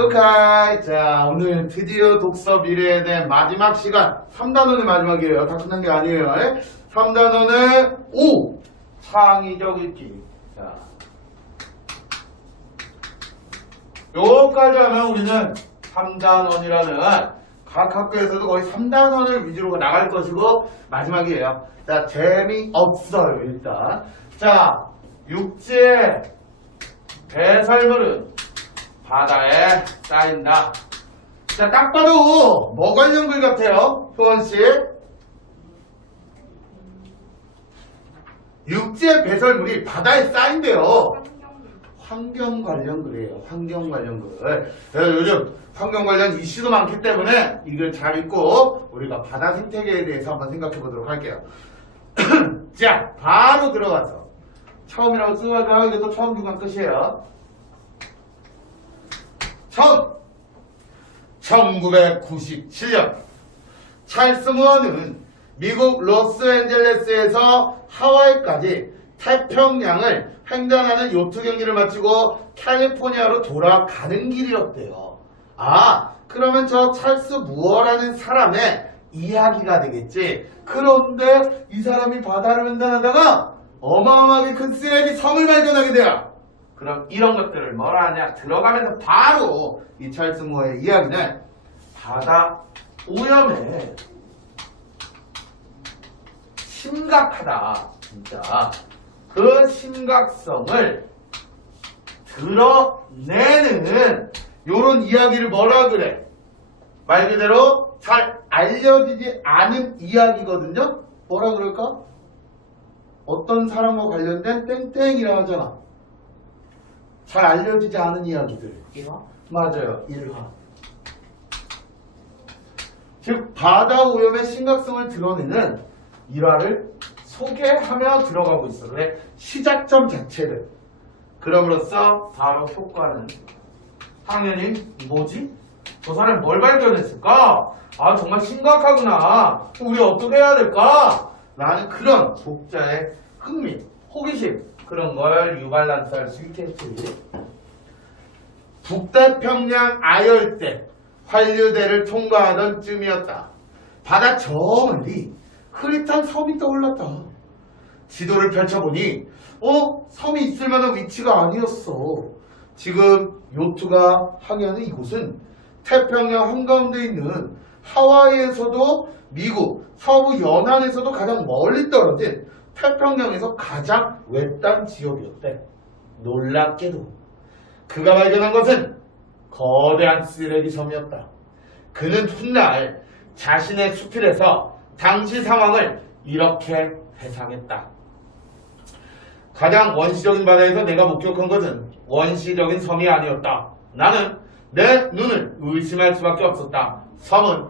오케이. 자, 오늘 드디어 독서 미래에 대한 마지막 시간. 3단원의 마지막이에요. 다 끝난 게 아니에요. 3단원의 O. 창의적 읽기. 자. 요거까지 하면 우리는 3단원이라는 각 학교에서도 거의 3단원을 위주로 나갈 것이고, 마지막이에요. 자, 재미없어요, 일단. 자, 육지의 배설물은 바다에 쌓인다. 자, 딱 봐도 뭐 관련 글 같아요? 효원씨. 육지의 배설물이 바다에 쌓인대요. 환경 관련 글이에요. 환경 관련 글. 요즘 환경 관련 이슈도 많기 때문에 이걸 잘 읽고 우리가 바다 생태계에 대해서 한번 생각해 보도록 할게요. 자, 바로 들어가서 처음이라고 쓰고요. 이것도 처음 중간 끝이에요. 1997년 찰스 무어는 미국 로스앤젤레스에서 하와이까지 태평양을 횡단하는 요트 경기를 마치고 캘리포니아로 돌아가는 길이었대요. 아, 그러면 저 찰스 무어라는 사람의 이야기가 되겠지. 그런데 이 사람이 바다를 횡단하다가 어마어마하게 큰 쓰레기 섬을 발견하게 돼요. 그럼 이런 것들을 뭐라 하냐? 들어가면서 바로 이 찰스 무어의 이야기는 바다 오염에 심각하다. 진짜 그 심각성을 드러내는 요런 이야기를 뭐라 그래? 말 그대로 잘 알려지지 않은 이야기거든요. 뭐라 그럴까? 어떤 사람과 관련된 땡땡이라고 하잖아. 잘 알려지지 않은 이야기들. 일화? 맞아요. 일화. 즉 바다 오염의 심각성을 드러내는 일화를 소개하며 들어가고 있어. 그래, 시작점 자체를. 그럼으로써 바로 효과는 당연히 뭐지? 저 사람이 뭘 발견했을까? 아, 정말 심각하구나. 우리 어떻게 해야 될까? 라는 그런 독자의 흥미, 호기심, 그런 걸 유발란스할 수 있겠지. 북태평양 아열대 환류대를 통과하던 쯤이었다. 바다 저 멀리 흐릿한 섬이 떠올랐다. 지도를 펼쳐보니 섬이 있을 만한 위치가 아니었어. 지금 요트가 항해하는 이곳은 태평양 한가운데 있는 하와이에서도 미국 서부 연안에서도 가장 멀리 떨어진 태평양에서 가장 외딴 지역이었대. 놀랍게도 그가 발견한 것은 거대한 쓰레기 섬이었다. 그는 훗날 자신의 수필에서 당시 상황을 이렇게 회상했다. 가장 원시적인 바다에서 내가 목격한 것은 원시적인 섬이 아니었다. 나는 내 눈을 의심할 수밖에 없었다. 섬은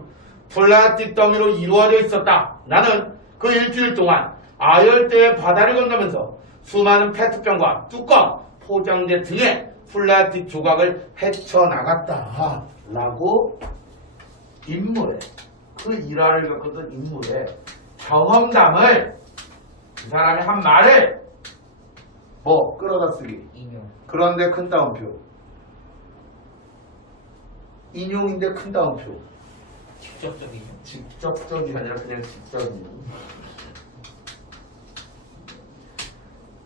플라스틱 더미로 이루어져 있었다. 나는 그 일주일 동안 아열대의 바다를 건너면서 수많은 페트병과 뚜껑, 포장재 등의 플라스틱 조각을 헤쳐나갔다. 라고 인물의, 그 일화를 겪었던 인물의 경험담을, 그 사람이 한 말을 끌어다 쓰기. 인용. 그런데 큰 따옴표. 인용인데 큰 따옴표. 직접적인. 직접적이 아니라 그냥 직접인.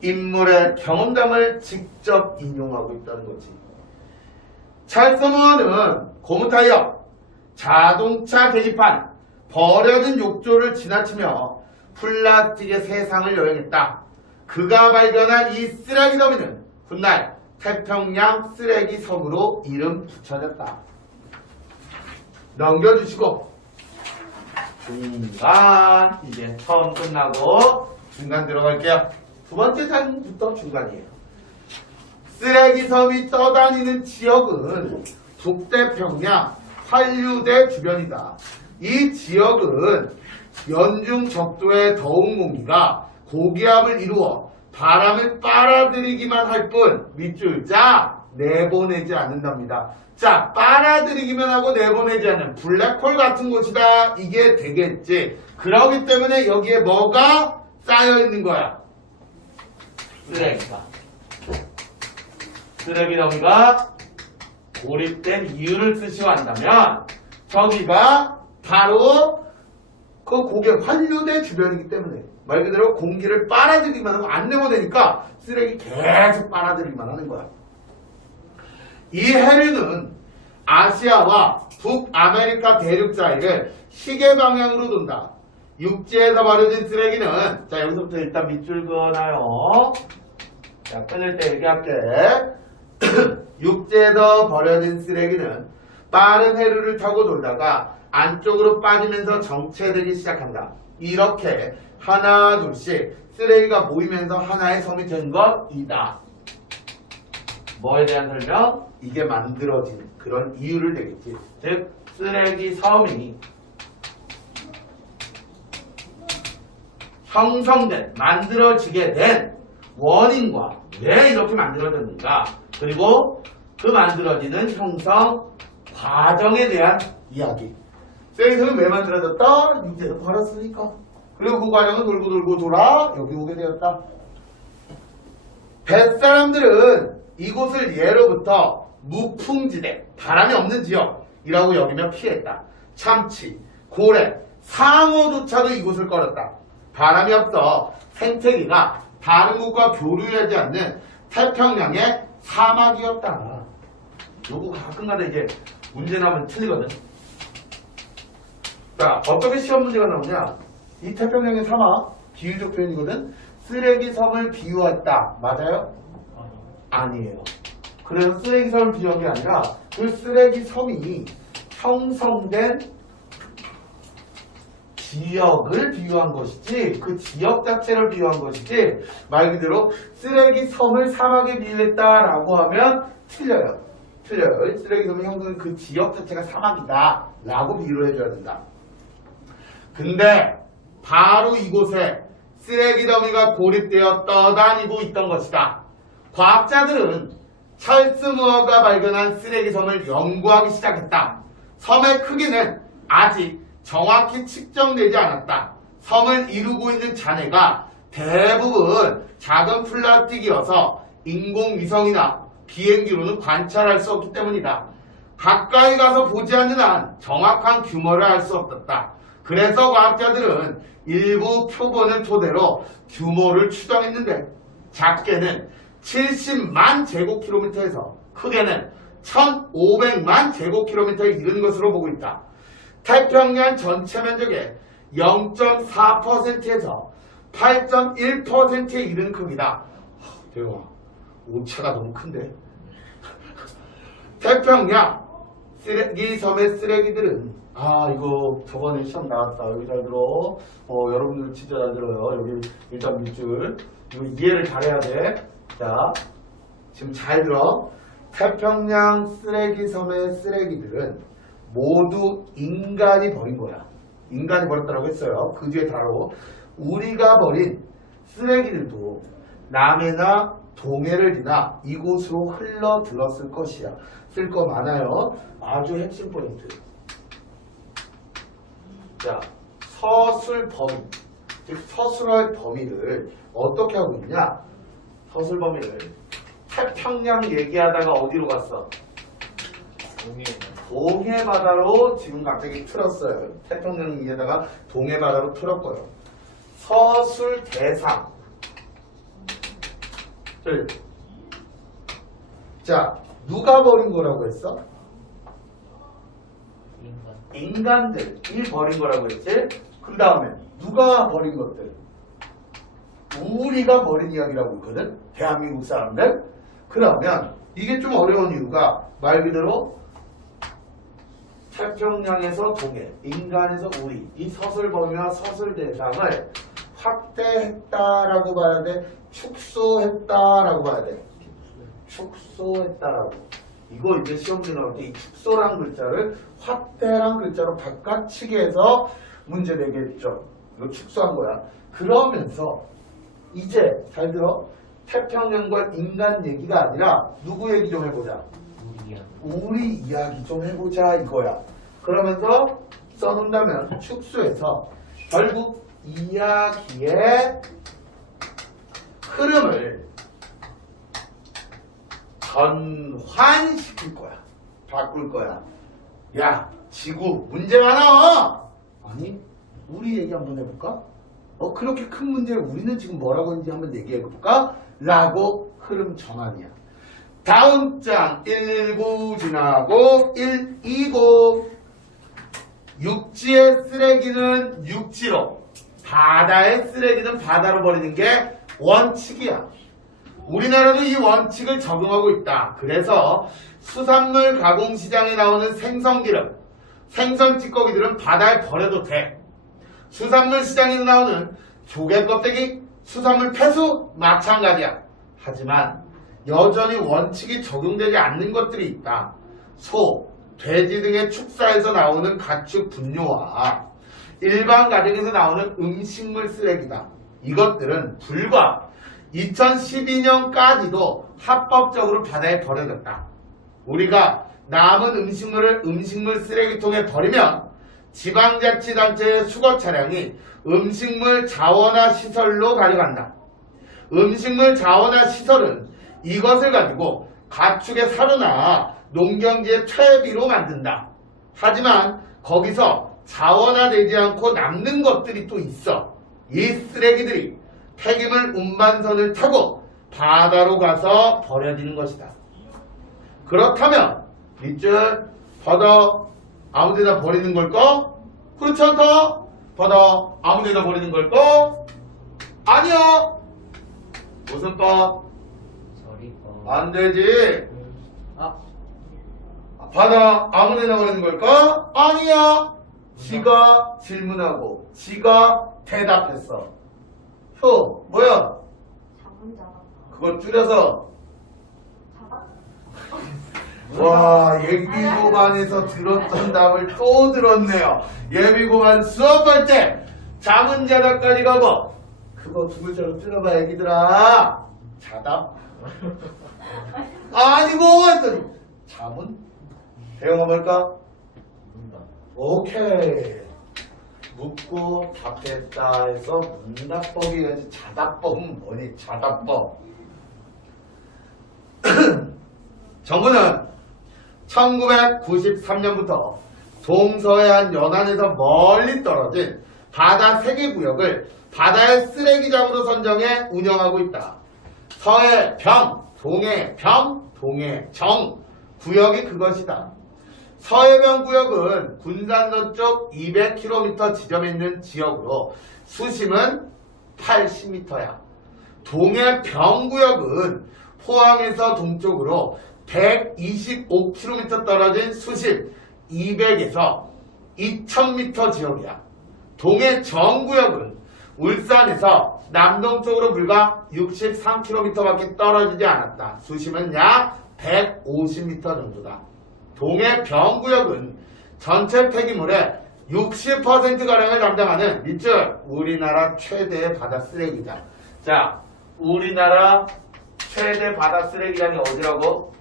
인물의 경험담을 직접 인용하고 있다는 거지. 찰스 무어는 고무타이어, 자동차 계기판, 버려진 욕조를 지나치며 플라스틱의 세상을 여행했다. 그가 발견한 이 쓰레기 더미는 훗날 태평양 쓰레기 섬으로 이름 붙여졌다. 넘겨주시고 중간, 이제 처음 끝나고 중간 들어갈게요. 두 번째 단부터 중간이에요. 쓰레기 섬이 떠다니는 지역은 북태평양 환류대 주변이다. 이 지역은 연중 적도의 더운 공기가 고기압을 이루어 바람을 빨아들이기만 할 뿐 밑줄 자 내보내지 않는답니다. 자, 빨아들이기만 하고 내보내지 않는 블랙홀 같은 곳이다. 이게 되겠지. 그러기 때문에 여기에 뭐가 쌓여 있는 거야? 쓰레기가. 쓰레기 더미가 고립된 이유를 쓰시오 한다면 저기가 바로 그 고개 환류대 주변이기 때문에 말 그대로 공기를 빨아들이기만 하고 안 내보내니까 쓰레기 계속 빨아들이기만 하는 거야. 이 해류는 아시아와 북아메리카 대륙 사이를 시계 방향으로 돈다. 육지에서 버려진 쓰레기는 자 여기서부터 일단 밑줄 그어놔요. 자 끊을 때 얘기할게. 육지에서 버려진 쓰레기는 빠른 해류를 타고 돌다가 안쪽으로 빠지면서 정체되기 시작한다. 이렇게 하나 둘씩 쓰레기가 모이면서 하나의 섬이 된 것이다. 뭐에 대한 설명? 이게 만들어진 그런 이유를 내겠지. 즉 쓰레기 섬이 형성된, 만들어지게 된 원인과 왜 이렇게 만들어졌는가, 그리고 그 만들어지는 형성 과정에 대한 이야기. 쓰레기섬이 왜 만들어졌다? 육지에서 버렸으니까. 그리고 그 과정은 돌고 돌고 돌아 여기 오게 되었다. 뱃사람들은 이곳을 예로부터 무풍지대, 바람이 없는 지역이라고 여기며 피했다. 참치, 고래, 상어조차도 이곳을 꺼렸다. 바람이 없어 생태계가 다른 곳과 교류하지 않는 태평양의 사막이었다. 요거 가끔가다 이제 문제 나오면 틀리거든. 자, 어떻게 시험 문제가 나오냐? 이 태평양의 사막, 비유적 표현이거든. 쓰레기 섬을 비유했다. 맞아요? 아니에요. 그래서 쓰레기 섬을 비유한 게 아니라 그 쓰레기 섬이 형성된 지역을 비유한 것이지, 그 지역 자체를 비유한 것이지, 말 그대로 쓰레기 섬을 사막에 비유했다라고 하면 틀려요. 틀려요. 쓰레기 섬의 형성된 그 지역 자체가 사막이다 라고 비유를 해줘야 된다. 근데 바로 이곳에 쓰레기 더미가 고립되어 떠다니고 있던 것이다. 과학자들은 찰스 무어가 발견한 쓰레기 섬을 연구하기 시작했다. 섬의 크기는 아직 정확히 측정되지 않았다. 섬을 이루고 있는 잔해가 대부분 작은 플라스틱이어서 인공위성이나 비행기로는 관찰할 수 없기 때문이다. 가까이 가서 보지 않는 한 정확한 규모를 알 수 없었다. 그래서 과학자들은 일부 표본을 토대로 규모를 추정했는데, 작게는 70만 제곱킬로미터에서 크게는 1500만 제곱킬로미터에 이르는 것으로 보고 있다. 태평양 전체 면적의 0.4%에서 8.1%에 이르는 크기다. 대박. 오차가 너무 큰데. 태평양 쓰레기 섬의 쓰레기들은, 이거 저번에 시험 나왔다. 여기 잘 들어. 여러분들 진짜 잘 들어요. 여기 일단 밑줄. 이거 이해를 잘해야 돼. 자, 지금 잘 들어. 태평양 쓰레기 섬의 쓰레기들은 모두 인간이 버린 거야. 인간이 버렸다고 했어요. 그 뒤에 바로 우리가 버린 쓰레기들도 남해나 동해를 지나 이곳으로 흘러들었을 것이야. 쓸 거 많아요. 아주 핵심 포인트. 자, 서술 범위, 즉 서술할 범위를 어떻게 하고 있냐? 서술 범위를 태평양 얘기하다가 어디로 갔어? 동해 바다로 지금 갑자기 틀었어요. 태평양 얘기하다가 동해 바다로 틀었고요. 서술 대상. 자, 누가 버린 거라고 했어? 인간들이 버린 거라고 했지? 그 다음에 누가 버린 것들? 우리가 버린 이야기라고 있거든? 대한민국 사람들? 그러면 이게 좀 어려운 이유가 말 그대로 태평양에서 동해, 인간에서 우리, 이 서술 범위와 서술 대상을 확대했다라고 봐야 돼? 축소했다라고 봐야 돼? 축소했다라고. 이거 이제 시험지 나올 때 이 축소란 글자를 확대란 글자로 바깥치기 해서 문제 내겠죠. 이거 축소한 거야. 그러면서 이제 잘 들어. 태평양과 인간 얘기가 아니라 누구 얘기 좀 해보자. 우리 이야기 좀 해보자 이거야. 그러면서 써놓는다면 축소해서 결국 이야기의 흐름을 전환시킬 거야. 바꿀 거야. 야, 지구 문제 많아. 아니, 우리 얘기 한번 해볼까? 그렇게 큰 문제를 우리는 지금 뭐라고 하는지 한번 얘기해볼까? 라고 흐름 전환이야. 다음 장 119 지나고 120. 육지의 쓰레기는 육지로, 바다의 쓰레기는 바다로 버리는 게 원칙이야. 우리나라도 이 원칙을 적용하고 있다. 그래서 수산물 가공시장에 나오는 생선기름, 생선 찌꺼기들은 바다에 버려도 돼. 수산물 시장에 나오는 조개 껍데기, 수산물 폐수 마찬가지야. 하지만 여전히 원칙이 적용되지 않는 것들이 있다. 소, 돼지 등의 축사에서 나오는 가축 분뇨와 일반 가정에서 나오는 음식물 쓰레기다. 이것들은 불과 2012년까지도 합법적으로 바다에 버려졌다. 우리가 남은 음식물을 음식물 쓰레기통에 버리면 지방자치단체의 수거 차량이 음식물 자원화 시설로 가져간다. 음식물 자원화 시설은 이것을 가지고 가축의 사료나 농경지의 퇴비로 만든다. 하지만 거기서 자원화되지 않고 남는 것들이 또 있어. 이 쓰레기들이 폐기물 운반선을 타고 바다로 가서 버려지는 것이다. 그렇다면 밑줄 바다 아무데나 버리는 걸까? 그렇지 않다. 바다 아무데나 버리는 걸까? 아니야. 무슨 과? 안 되지. 바다 아무데나 버리는 걸까? 아니야. 지가 질문하고 지가 대답했어. 효 뭐야? 그걸 줄여서 와, 예비고반에서 들었던 답을 또 들었네요. 예비고반 수업할 때 자문자답까지 가고 그거 두 글자로 줄여봐 애기들아. 자답? 아니고 했더니 자문? 대용어 뭘까? 오케이. 묻고 답했다 해서 문답법이 아니지 자답법은 뭐니? 자답법. 정부는 1993년부터 동서해안 연안에서 멀리 떨어진 바다 3개 구역을 바다의 쓰레기장으로 선정해 운영하고 있다. 서해 병, 동해 병, 동해 정 구역이 그것이다. 서해병 구역은 군산도 쪽 200km 지점에 있는 지역으로 수심은 80m야. 동해병 구역은 포항에서 동쪽으로 125km 떨어진 수심 200에서 2000m 지역이야. 동해정 구역은 울산에서 남동쪽으로 불과 63km밖에 떨어지지 않았다. 수심은 약 150m 정도다. 동해병 구역은 전체 폐기물의 60%가량을 담당하는 밑줄 우리나라 최대의 바다 쓰레기장. 자, 우리나라 최대 바다 쓰레기장이 어디라고?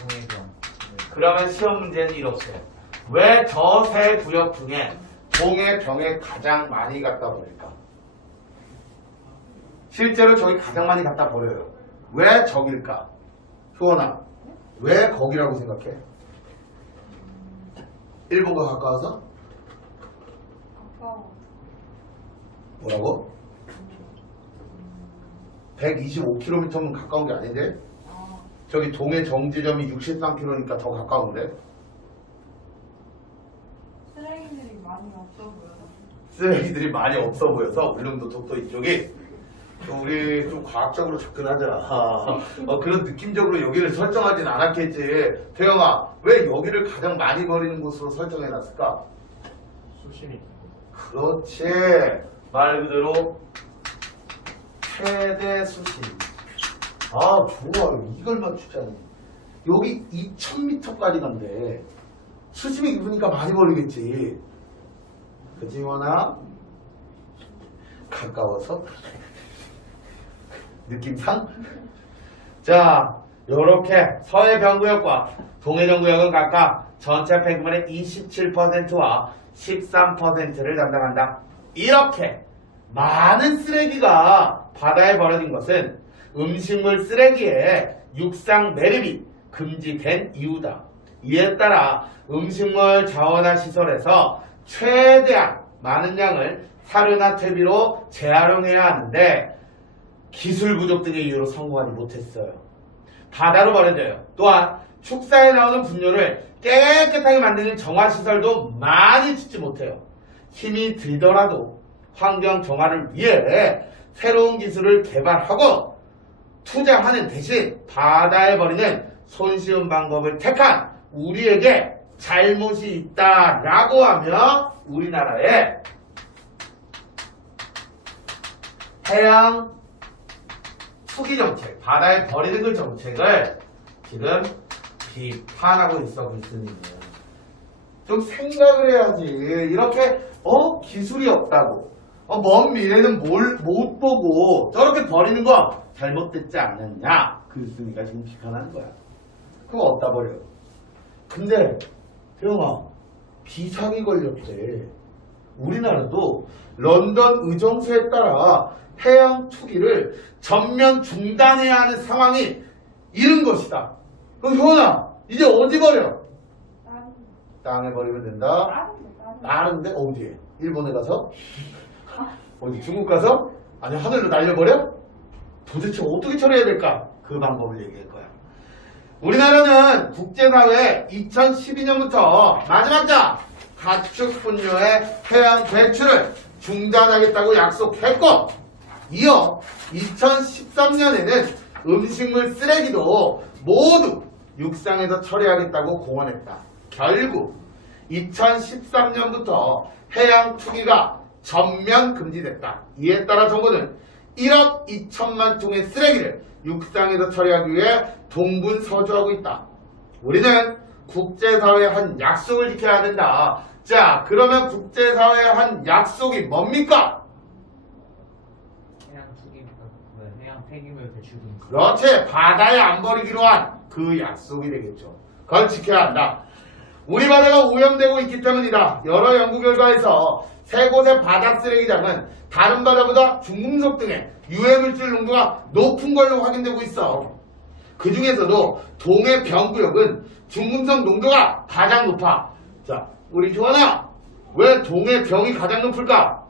동해병. 그러면 시험 문제는 이렇게. 왜 저 세 구역 중에 동해병에 가장 많이 갖다 버릴까? 실제로 저기 가장 많이 갖다 버려요. 왜 저길까? 효원아, 왜 거기라고 생각해? 일본과 가까워서? 가까워. 뭐라고? 125km면 가까운 게 아닌데? 저기 동해 정지점이 63km니까 더 가까운데? 쓰레기들이 많이 없어 보여서. 쓰레기들이 많이 없어 보여서 울릉도 독도 이쪽이 우리 좀 과학적으로 접근하자. 그런 느낌적으로 여기를 설정하진 않았겠지. 태영아, 왜 여기를 가장 많이 버리는 곳으로 설정해놨을까? 수심이. 그렇지. 말 그대로 최대 수심. 아, 좋아요. 이걸 맞추자니. 여기 2000m까지 간대. 수심이 깊으니까 많이 버리겠지. 그치, 원아? 가까워서? 느낌상? 자, 요렇게 서해병구역과 동해정구역은 각각 전체 폐기물의 27%와 13%를 담당한다. 이렇게 많은 쓰레기가 바다에 버려진 것은 음식물 쓰레기의 육상 매립이 금지된 이유다. 이에 따라 음식물 자원화 시설에서 최대한 많은 양을 사료나 퇴비로 재활용해야 하는데 기술 부족 등의 이유로 성공하지 못했어요. 바다로 버려져요. 또한 축사에 나오는 분뇨를 깨끗하게 만드는 정화시설도 많이 짓지 못해요. 힘이 들더라도 환경 정화를 위해 새로운 기술을 개발하고 투자하는 대신 바다에 버리는 손쉬운 방법을 택한 우리에게 잘못이 있다라고 하며 우리나라의 해양 투기 정책, 바다에 버리는 그 정책을 지금 비판하고 있어 글쓴이는. 좀 생각을 해야지. 이렇게 기술이 없다고 먼 미래는 못 보고 저렇게 버리는 거 잘못됐지 않느냐 글쓴이가 지금 비판하는 거야. 그거 어디다 버려? 근데 태영아 비상이 걸렸대. 우리나라도 런던 의정서에 따라 해양 투기를 전면 중단해야 하는 상황이 이른 것이다. 그럼 효원아 이제 어디 버려? 땅에 버리면 된다. 다른데 어디에? 일본에 가서? 어디 중국 가서? 아니 하늘로 날려버려? 도대체 어떻게 처리해야 될까? 그 방법을 얘기할 거야. 우리나라는 국제사회에 2012년부터 마지막 자 가축 분뇨의 해양 배출을 중단하겠다고 약속했고, 이어 2013년에는 음식물 쓰레기도 모두 육상에서 처리하겠다고 공언했다. 결국 2013년부터 해양 투기가 전면 금지됐다. 이에 따라 정부는 1억 2천만 통의 쓰레기를 육상에서 처리하기 위해 동분서주하고 있다. 우리는 국제사회에 한 약속을 지켜야 된다. 자, 그러면 국제사회에 한 약속이 뭡니까? 해양 투기, 해양 폐기물 배출 금지. 그렇지. 바다에 안 버리기로 한 그 약속이 되겠죠. 그걸 지켜야 한다. 우리 바다가 오염되고 있기 때문이다. 여러 연구 결과에서 세 곳의 바다 쓰레기장은 다른 바다보다 중금속 등의 유해물질 농도가 높은 걸로 확인되고 있어. 그 중에서도 동해 병구역은 중금속 농도가 가장 높아. 자, 우리 조원아, 왜 동해 병이 가장 높을까?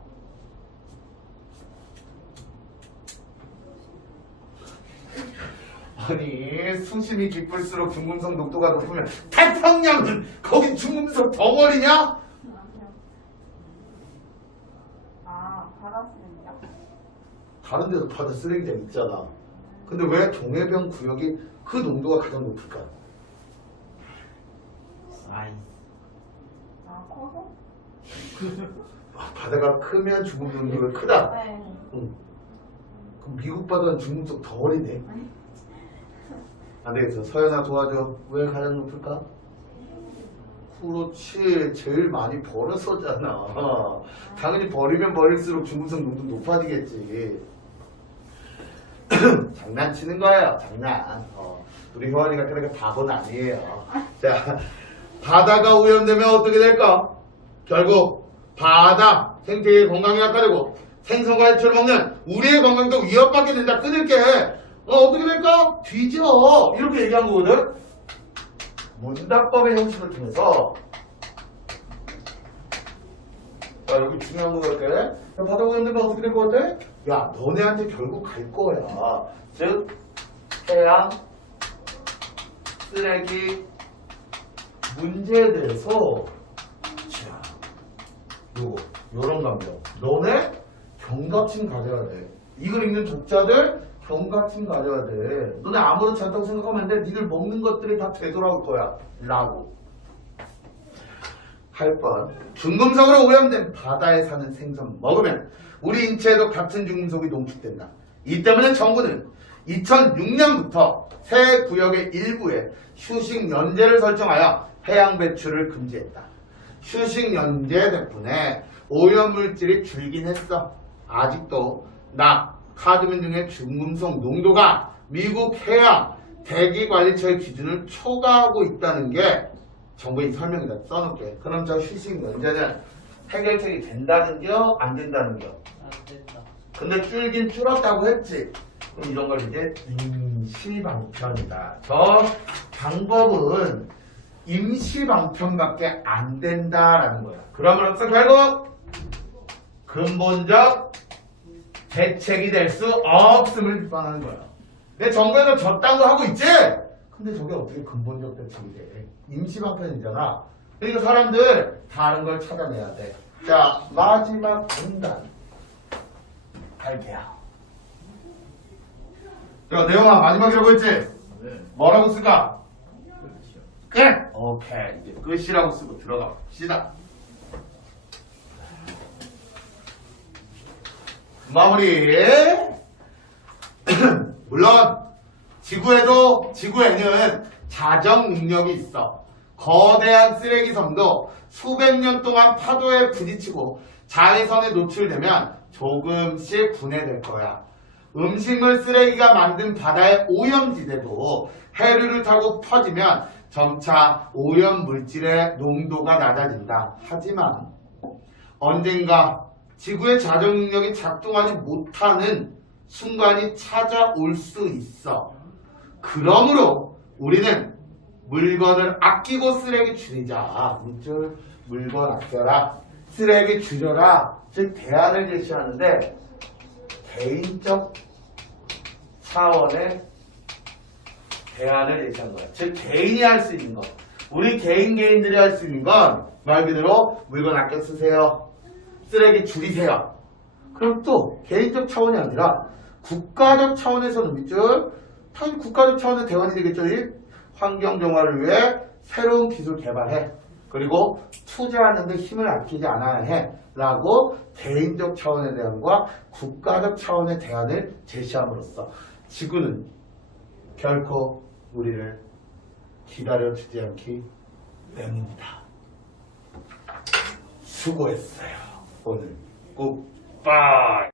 아니, 수심이 깊을수록 중금속 농도가 높으면 태평양은 거긴 중금속 덩어리냐? 바다 쓰레기야? 다른 데도 바다 쓰레기장 있잖아. 근데 왜 동해병 구역이 그 농도가 가장 높을까? 사이즈. 커서? 바다가 크면 중금속 농도가 크다. 네. 응. 그럼 미국 바다는 중금속 덩어리네. 안 되겠어. 서연아 도와줘. 왜 가장 높을까? 그렇지. 제일 많이 버려서잖아. 당연히 버리면 버릴수록 중금속 농도 높아지겠지. 장난치는 거예요. 장난. 우리 효원이가 그렇게 바보는 아니에요. 자, 바다가 오염되면 어떻게 될까? 결국 바다 생태계 건강이 악화되고 생선과 해초를 먹는 우리의 건강도 위협받게 된다. 끊을게. 어떻게 될까? 뒤져. 이렇게 얘기한 거거든. 문답법의 형식을 통해서. 자, 여기 중요한 거 갈게. 바다 오염되면 어떻게 될 것 같아? 야, 너네한테 결국 갈 거야. 즉, 해양 쓰레기 문제에 대해서, 자, 요런 감정. 너네 경각심 가져야 돼. 이걸 읽는 독자들 경각심 가져야 돼. 너네 아무렇지 않다고 생각하면 안 돼. 니들 먹는 것들이 다 되돌아올 거야. 라고. 8번. 중금속으로 오염된 바다에 사는 생선 먹으면 우리 인체에도 같은 중금속이 농축된다. 이 때문에 정부는 2006년부터 새 구역의 일부에 휴식 연제를 설정하여 해양 배출을 금지했다. 휴식 연제 덕분에 오염물질이 줄긴 했어. 아직도 낙, 카드뮴 등의 중금속 농도가 미국 해양 대기관리처의 기준을 초과하고 있다는 게 정부의 설명에다 써놓을게. 그럼 저 휴식 연제는 해결책이 된다는겨? 안 된다는겨? 안 된다. 근데 줄긴 줄었다고 했지. 그럼 이런 걸 이제 임시방편이다. 저 방법은 임시 방편밖에 안 된다라는 거야. 그러므로써 결국 근본적 대책이 될 수 없음을 비판하는 거야. 내 정부에서 저딴 거 하고 있지? 근데 저게 어떻게 근본적 대책이 돼? 임시 방편이잖아. 그러니까 사람들 다른 걸 찾아내야 돼. 자, 마지막 문단 갈게요. 야, 내용아 마지막이라고 했지? 네. 뭐라고 쓸까? 끝이요. 끝! 오케이. 이제 끝이라고 쓰고 들어가 봅시다. 마무리. 물론 지구에는 자정 능력이 있어. 거대한 쓰레기 섬도 수백 년 동안 파도에 부딪히고 자외선에 노출되면 조금씩 분해될 거야. 음식물 쓰레기가 만든 바다의 오염지대도 해류를 타고 퍼지면 점차 오염 물질의 농도가 낮아진다. 하지만 언젠가 지구의 자정 능력이 작동하지 못하는 순간이 찾아올 수 있어. 그러므로 우리는 물건을 아끼고 쓰레기 줄이자. 밑줄 물건 아껴라. 쓰레기 줄여라. 즉 대안을 제시하는데 개인적 차원의 대안을 제시한 거야. 즉 개인이 할 수 있는 것. 우리 개인들이 할 수 있는 건 말 그대로 물건 아껴 쓰세요. 쓰레기 줄이세요. 그럼 또 개인적 차원이 아니라 국가적 차원에서는 밑줄 당연히 국가적 차원의 대안이 되겠죠. 이 환경 정화를 위해 새로운 기술 개발해. 그리고 투자하는 데 힘을 아끼지 않아야 해. 라고 개인적 차원의 대안과 국가적 차원의 대안을 제시함으로써 지구는 결코 우리를 기다려주지 않기 때문이다. 수고했어요. 오늘 굿바이.